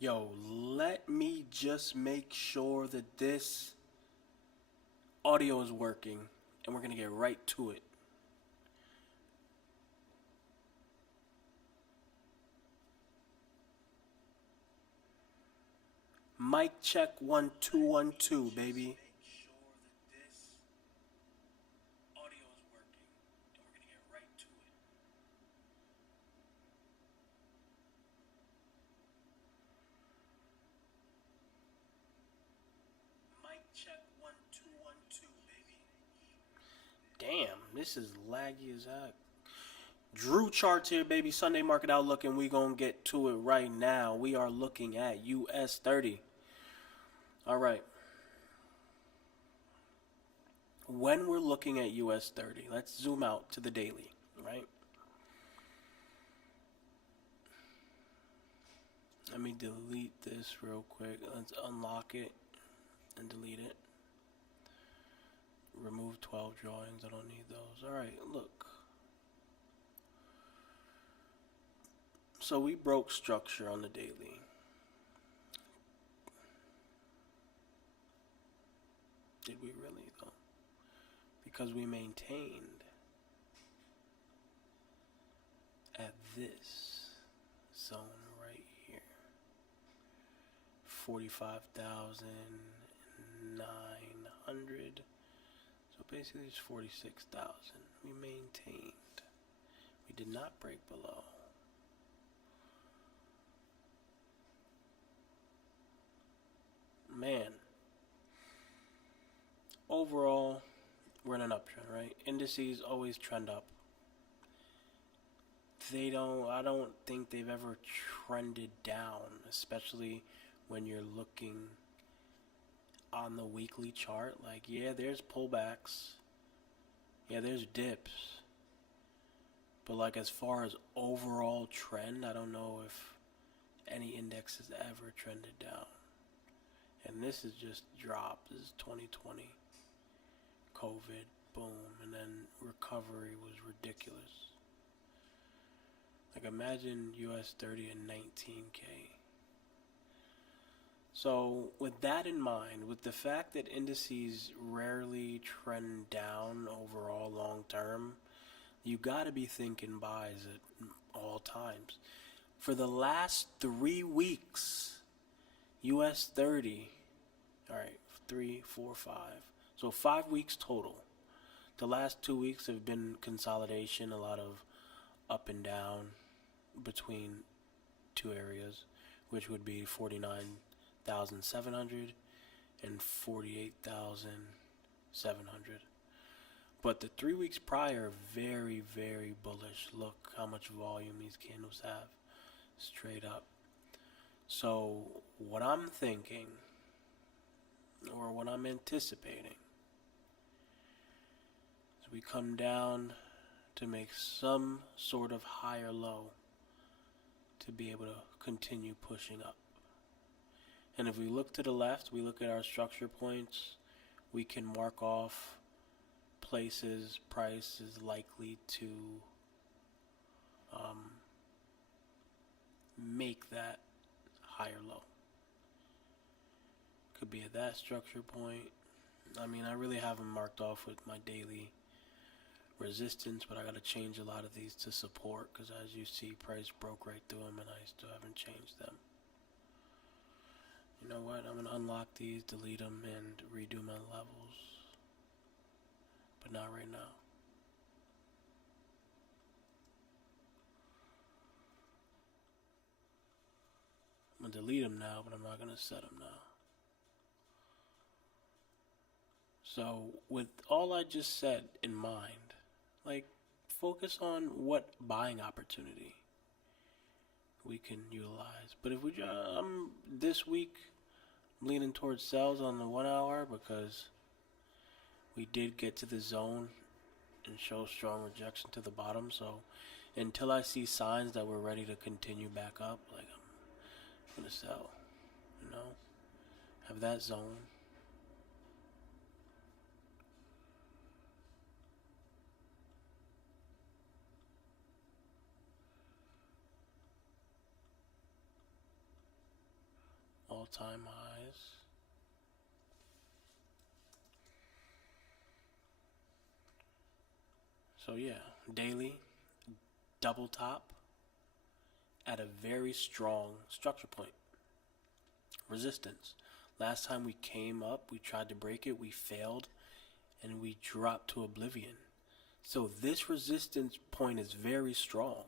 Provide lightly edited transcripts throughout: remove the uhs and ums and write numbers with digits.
Yo, let me just make sure that this audio is working and we're going to get right to it. Mic check 1 2 1 2, baby. Damn, this is laggy as heck. DrewCharts here, baby. Sunday market outlook, and we gonna get to it right now. We are looking at US 30. All right. When we're looking at US 30, let's zoom out to the daily, right? Let me delete this real quick. Let's unlock it and delete it. Remove 12 drawings. I don't need those. All right, look. So we broke structure on the daily. Did we really, though? Because we maintained at this zone right here. 45,900. So basically it's 46,000. We maintained. We did not break below. Man. Overall, we're in an uptrend, right? Indices always trend up. I don't think they've ever trended down, especially when you're looking on the weekly chart. Like, yeah, there's pullbacks. Yeah, there's dips. But like as far as overall trend, I don't know if any index has ever trended down. And this is just dropped. This is 2020. COVID, boom, and then recovery was ridiculous. Like imagine US 30 and 19K. So with that in mind, with the fact that indices rarely trend down overall long term, you gotta be thinking buys at all times. For the last 3 weeks, US 30, alright, 3, 4, 5. So 5 weeks total. The last 2 weeks have been consolidation, a lot of up and down between two areas, which would be 49,700 and 48,700. But the 3 weeks prior, very, very bullish. Look how much volume these candles have, straight up. So what I'm thinking, or what I'm anticipating, is we come down to make some sort of higher low to be able to continue pushing up. And if we look to the left, we look at our structure points, we can mark off places price is likely to make that higher low. Could be at that structure point. I mean, I really have them marked off with my daily resistance, but I got to change a lot of these to support because as you see, price broke right through them and I still haven't changed them. You know what? I'm going to unlock these, delete them, and redo my levels. But not right now. I'm going to delete them now, but I'm not going to set them now. So with all I just said in mind, like focus on what buying opportunity we can utilize. But if we this week I'm leaning towards sells on the 1 hour because we did get to the zone and show strong rejection to the bottom. So until I see signs that we're ready to continue back up, like I'm gonna sell, you know, have that zone. all-time highs. So yeah, daily double top at a very strong structure point. Resistance. Last time we came up, we tried to break it, we failed, and we dropped to oblivion. So this resistance point is very strong.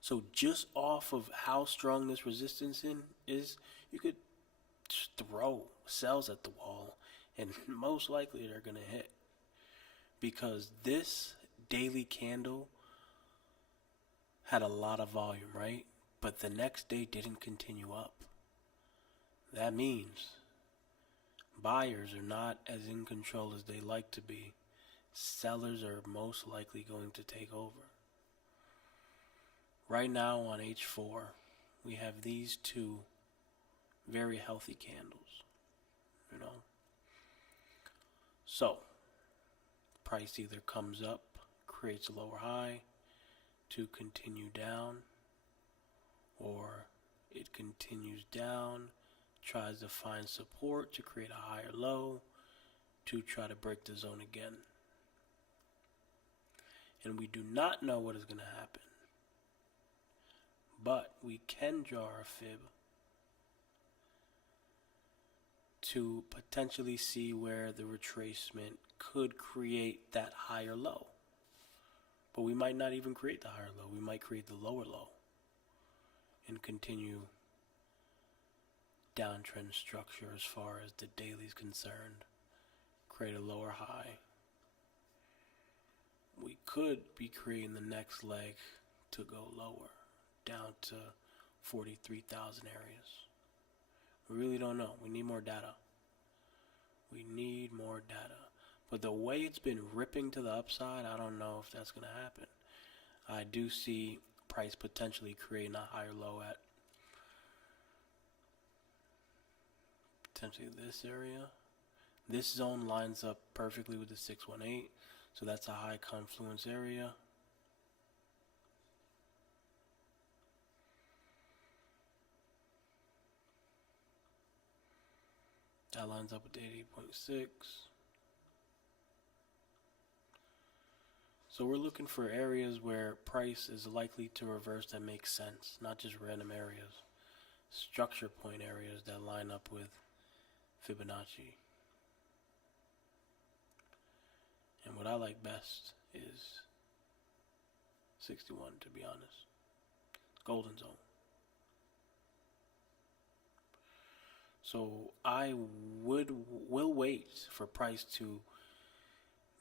So just off of how strong this resistance is, you could just throw cells at the wall, and most likely they're going to hit. Because this daily candle had a lot of volume, right? But the next day didn't continue up. That means buyers are not as in control as they like to be. Sellers are most likely going to take over. Right now on H4, we have these two very healthy candles, you know. So, price either comes up, creates a lower high to continue down, or it continues down, tries to find support to create a higher low to try to break the zone again. And we do not know what is going to happen. But we can draw a fib to potentially see where the retracement could create that higher low. But we might not even create the higher low. We might create the lower low and continue downtrend structure as far as the daily is concerned. Create a lower high. We could be creating the next leg to go lower, down to 43,000 areas. We really don't know. We need more data. We need more data. But the way it's been ripping to the upside, I don't know if that's going to happen. I do see price potentially creating a higher low at potentially this area. This zone lines up perfectly with the 618, so that's a high confluence area. That lines up with 88.6. So we're looking for areas where price is likely to reverse that makes sense, not just random areas. Structure point areas that line up with Fibonacci. And what I like best is 61, to be honest. Golden zone. So I will wait for price to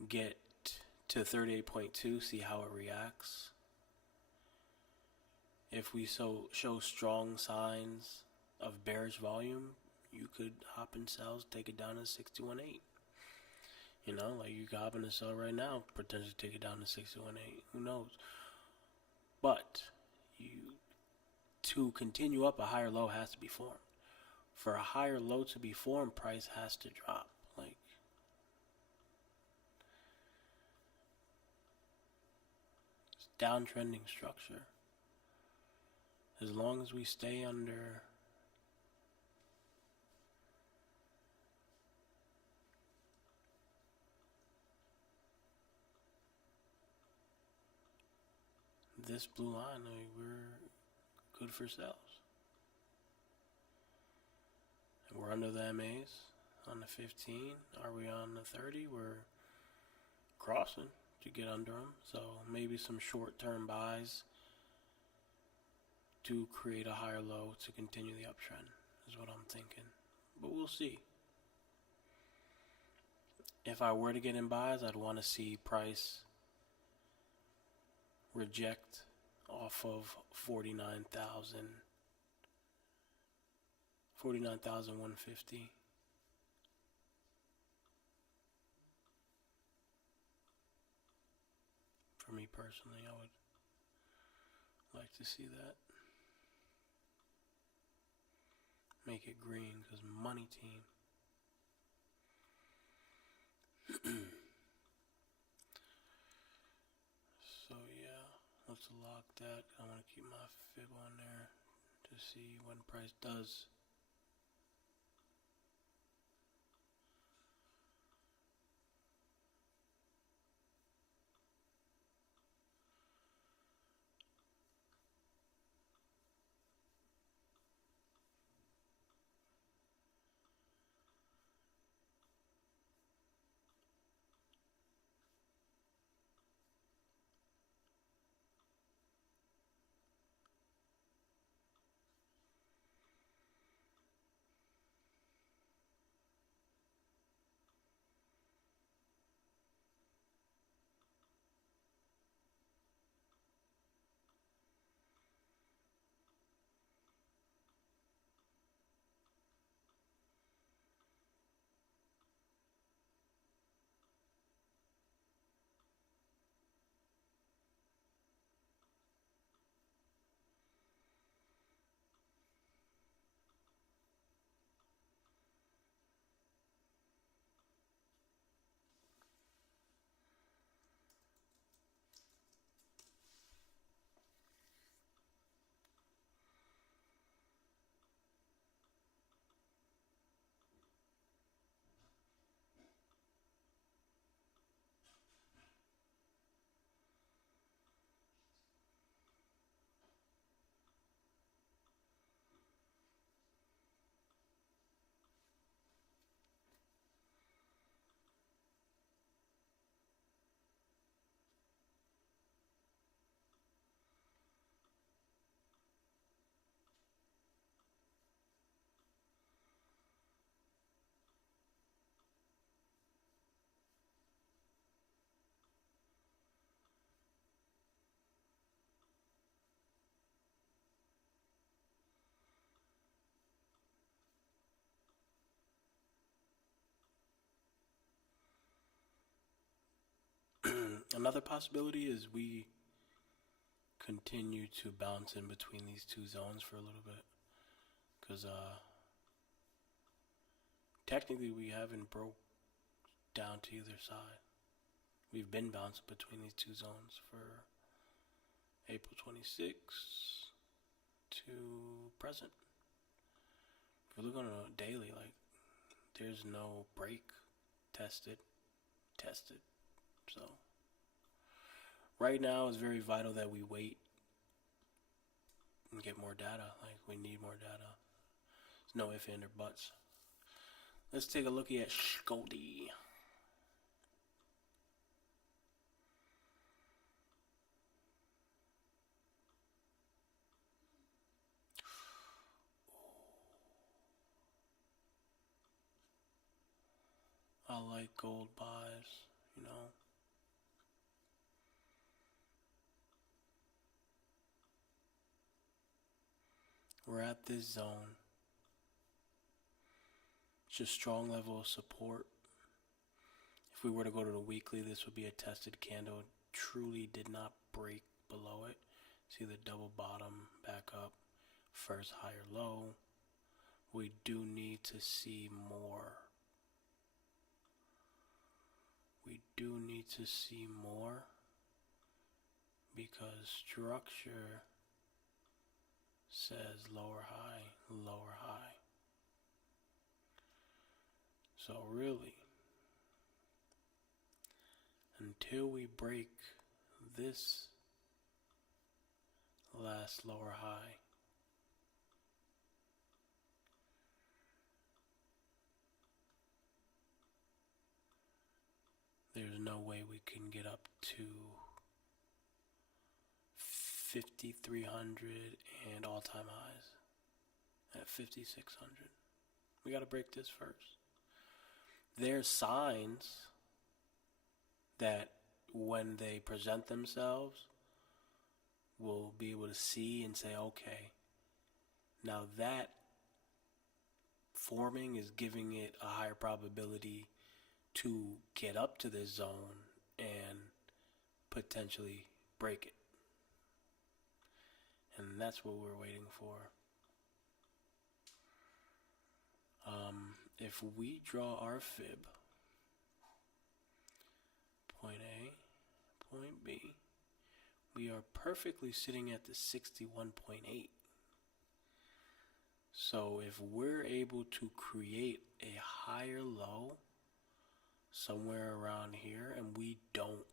get to 38.2, see how it reacts. If we show strong signs of bearish volume, you could hop in cells, take it down to 61.8. You know, like you could hop in a cell right now, potentially take it down to 61.8. Who knows? But to continue up, a higher low has to be formed. For a higher low to be formed, price has to drop. Like, it's downtrending structure. As long as we stay under this blue line, like, we're good for sales. And we're under the MAs on the 15. Are we on the 30? We're crossing to get under them. So maybe some short-term buys to create a higher low to continue the uptrend is what I'm thinking. But we'll see. If I were to get in buys, I'd want to see price reject off of 49,150. For me personally, I would like to see that. Make it green, because money team. So yeah, let's lock that. I want to keep my fib on there to see when price does Another possibility is we continue to bounce in between these two zones for a little bit, because technically we haven't broke down to either side. We've been bouncing between these two zones for April 26th to present. If we look on a daily, like, there's no break. Tested. So right now it's very vital that we wait and get more data. Like, we need more data. There's no ifs, ands, or buts. Let's take a look at Scody. I like gold buys, you know. We're at this zone. It's a strong level of support. If we were to go to the weekly, this would be a tested candle. Truly did not break below it. See the double bottom, back up, first higher low. We do need to see more. We do need to see more because structure says lower high, lower high. So really, until we break this last lower high, there's no way we can get up to 5,300 and all-time highs at 5,600. We got to break this first. There's signs that when they present themselves, we'll be able to see and say, okay, now that forming is giving it a higher probability to get up to this zone and potentially break it. And that's what we're waiting for. If we draw our fib, point A, point B, we are perfectly sitting at the 61.8. So if we're able to create a higher low somewhere around here, and we don't,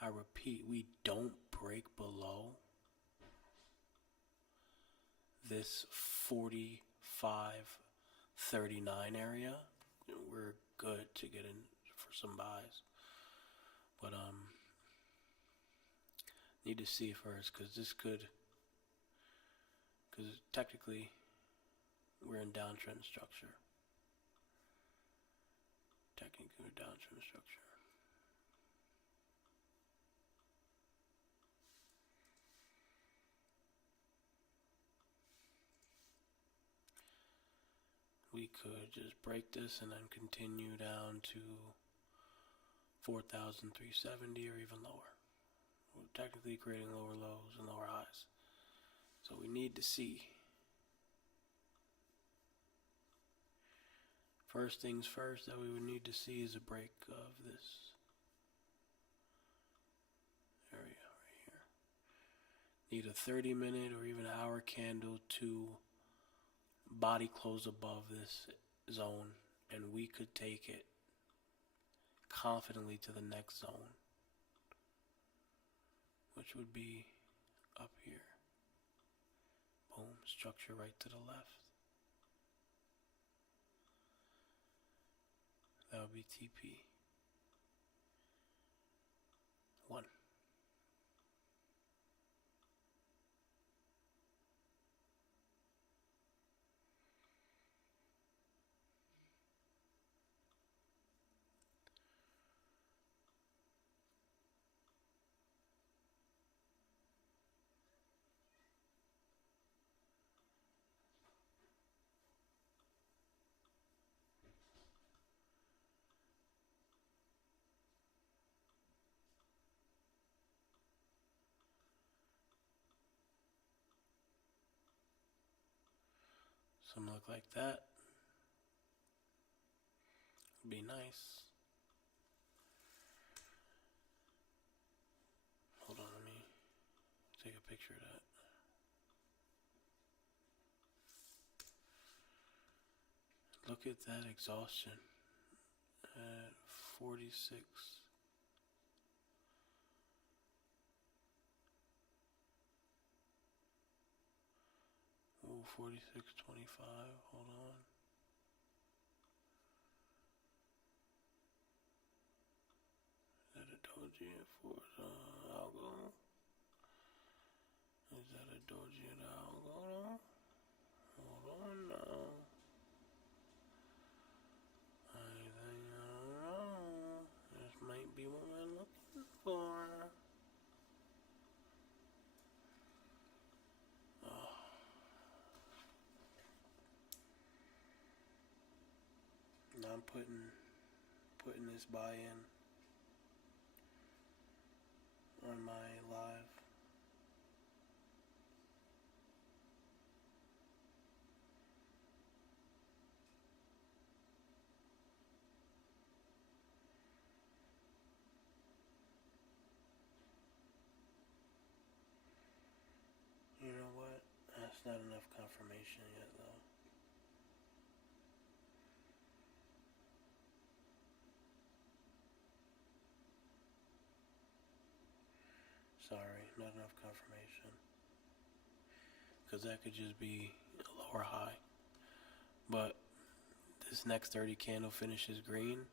I repeat, we don't break below this 45.39 area, we're good to get in for some buys. But need to see first, because technically we're in downtrend structure. Technically we're downtrend structure. We could just break this and then continue down to 4,370 or even lower. We're technically creating lower lows and lower highs. So we need to see. First things first that we would need to see is a break of this area right here. Need a 30-minute or even hour candle to body close above this zone, and we could take it confidently to the next zone, which would be up here. Boom, structure right to the left. That would be TP 1. Something look like that. Would be nice. Hold on, let me take a picture of that. Look at that exhaustion at 46. Ooh, 46.25. Hold on. Is that a doji for the algo? Is that a doji at algo? Hold on now. I don't know. This might be what I'm looking for. Oh. Now I'm putting this buy in on my live. You know what? That's not enough confirmation yet, though. Sorry, not enough confirmation. Because that could just be a lower high. But this next 30 candle finishes green.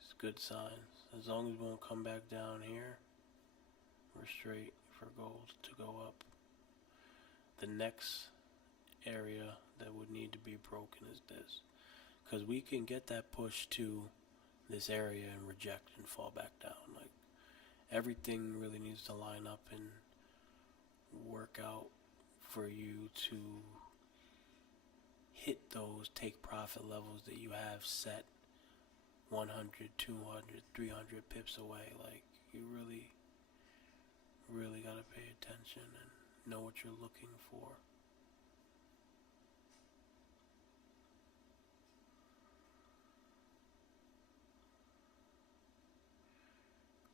It's good signs. As long as we won't come back down here, we're straight for gold to go up. The next area that would need to be broken is this. Because we can get that push to this area and reject and fall back down. Like, everything really needs to line up and work out for you to hit those take profit levels that you have set 100, 200, 300 pips away. Like, you really got to pay attention and know what you're looking for.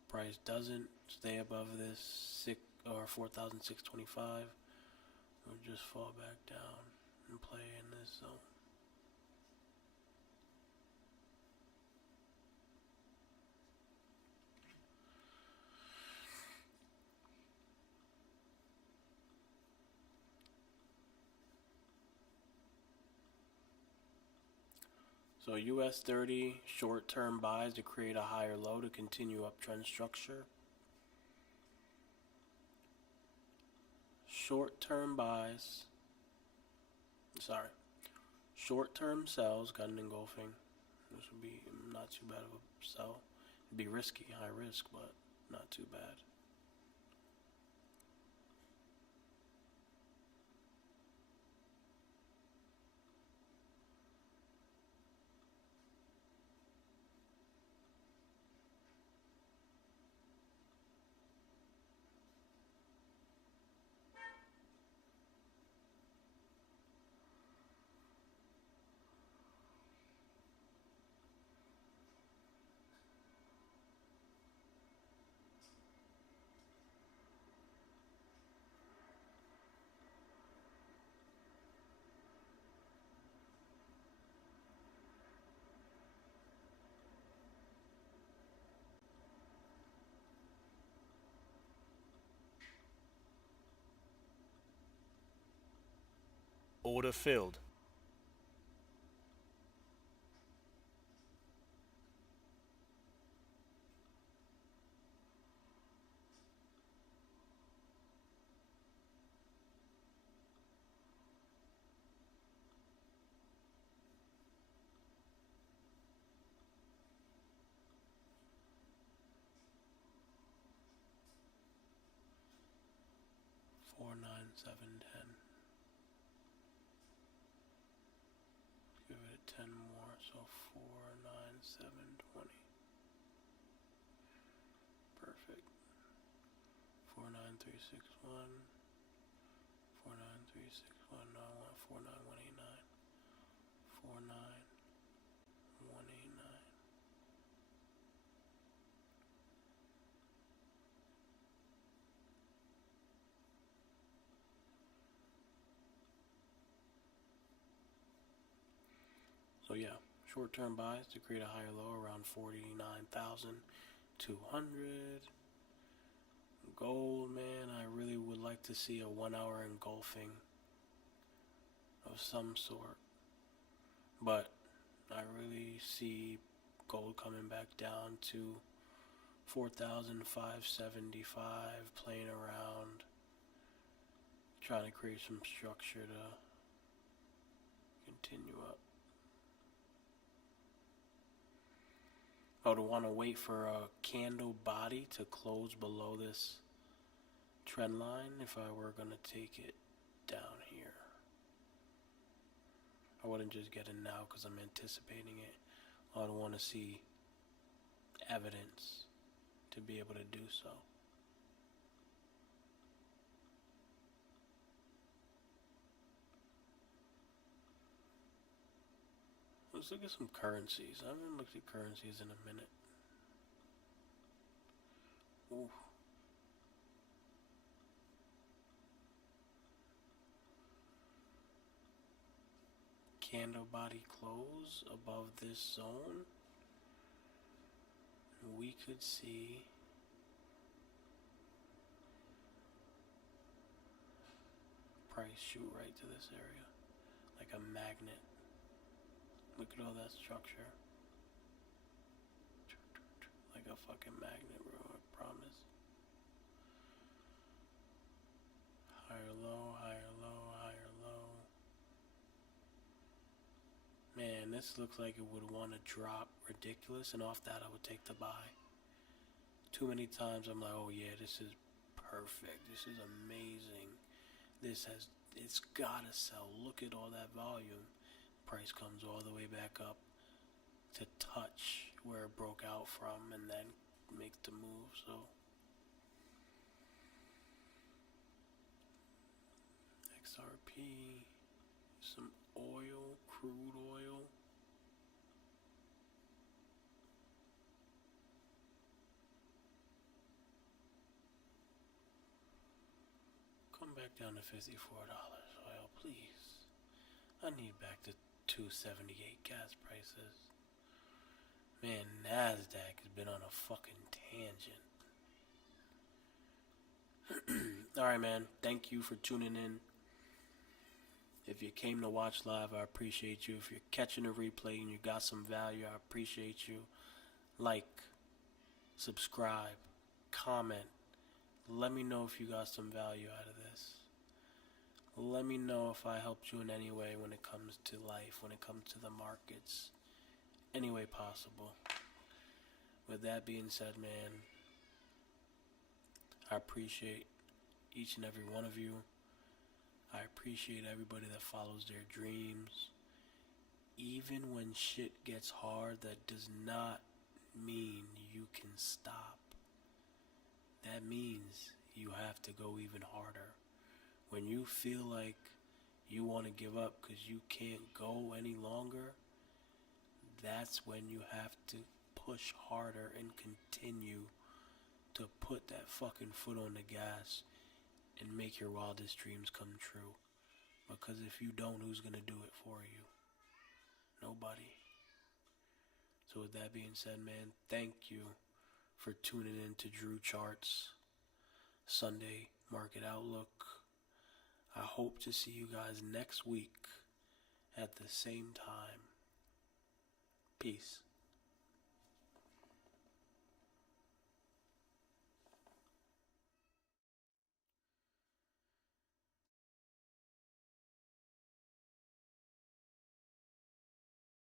Price doesn't stay above this 4,625, we'll just fall back down and play in this zone. So US 30 short-term buys to create a higher low to continue uptrend structure. Short-term sells got an engulfing. This would be not too bad of a sell. It'd be risky, high risk, but not too bad. Order filled. Four, 9, 7, 10. Give it 10 more, so 4, 9, 7, 20. Perfect. 4, 9, 3, 6, 1. 4, 9, 3, 6, 1. No, I want 49,189. 49,189. So yeah, short-term buys to create a higher low around 49,200. Gold, man, I really would like to see a 1 hour engulfing of some sort. But I really see gold coming back down to 4,575, playing around, trying to create some structure to continue up. I would want to wait for a candle body to close below this trend line if I were going to take it down here. I wouldn't just get in now because I'm anticipating it. I would want to see evidence to be able to do so. Let's look at some currencies. I haven't looked at currencies in a minute. Ooh. Candle body close above this zone. We could see price shoot right to this area like a magnet. Look at all that structure. Like a fucking magnet, bro, I promise. Higher low, higher low, higher low. Man, this looks like it would want to drop ridiculous, and off that I would take the buy. Too many times I'm like, oh yeah, this is perfect. This is amazing. It's gotta sell. Look at all that volume. Price comes all the way back up to touch where it broke out from and then makes the move. So XRP, some oil, crude oil. Come back down to $54 oil, please. I need back to 278 gas prices. Man, NASDAQ has been on a fucking tangent. Alright, man. Thank you for tuning in. If you came to watch live, I appreciate you. If you're catching a replay and you got some value, I appreciate you. Like, subscribe, comment. Let me know if you got some value out of this. Let me know if I helped you in any way when it comes to life, when it comes to the markets, any way possible. With that being said, man, I appreciate each and every one of you. I appreciate everybody that follows their dreams. Even when shit gets hard, that does not mean you can stop. That means you have to go even harder. When you feel like you want to give up because you can't go any longer, that's when you have to push harder and continue to put that fucking foot on the gas and make your wildest dreams come true. Because if you don't, who's going to do it for you? Nobody. So with that being said, man, thank you for tuning in to DrewCharts Sunday Market Outlook. I hope to see you guys next week at the same time. Peace.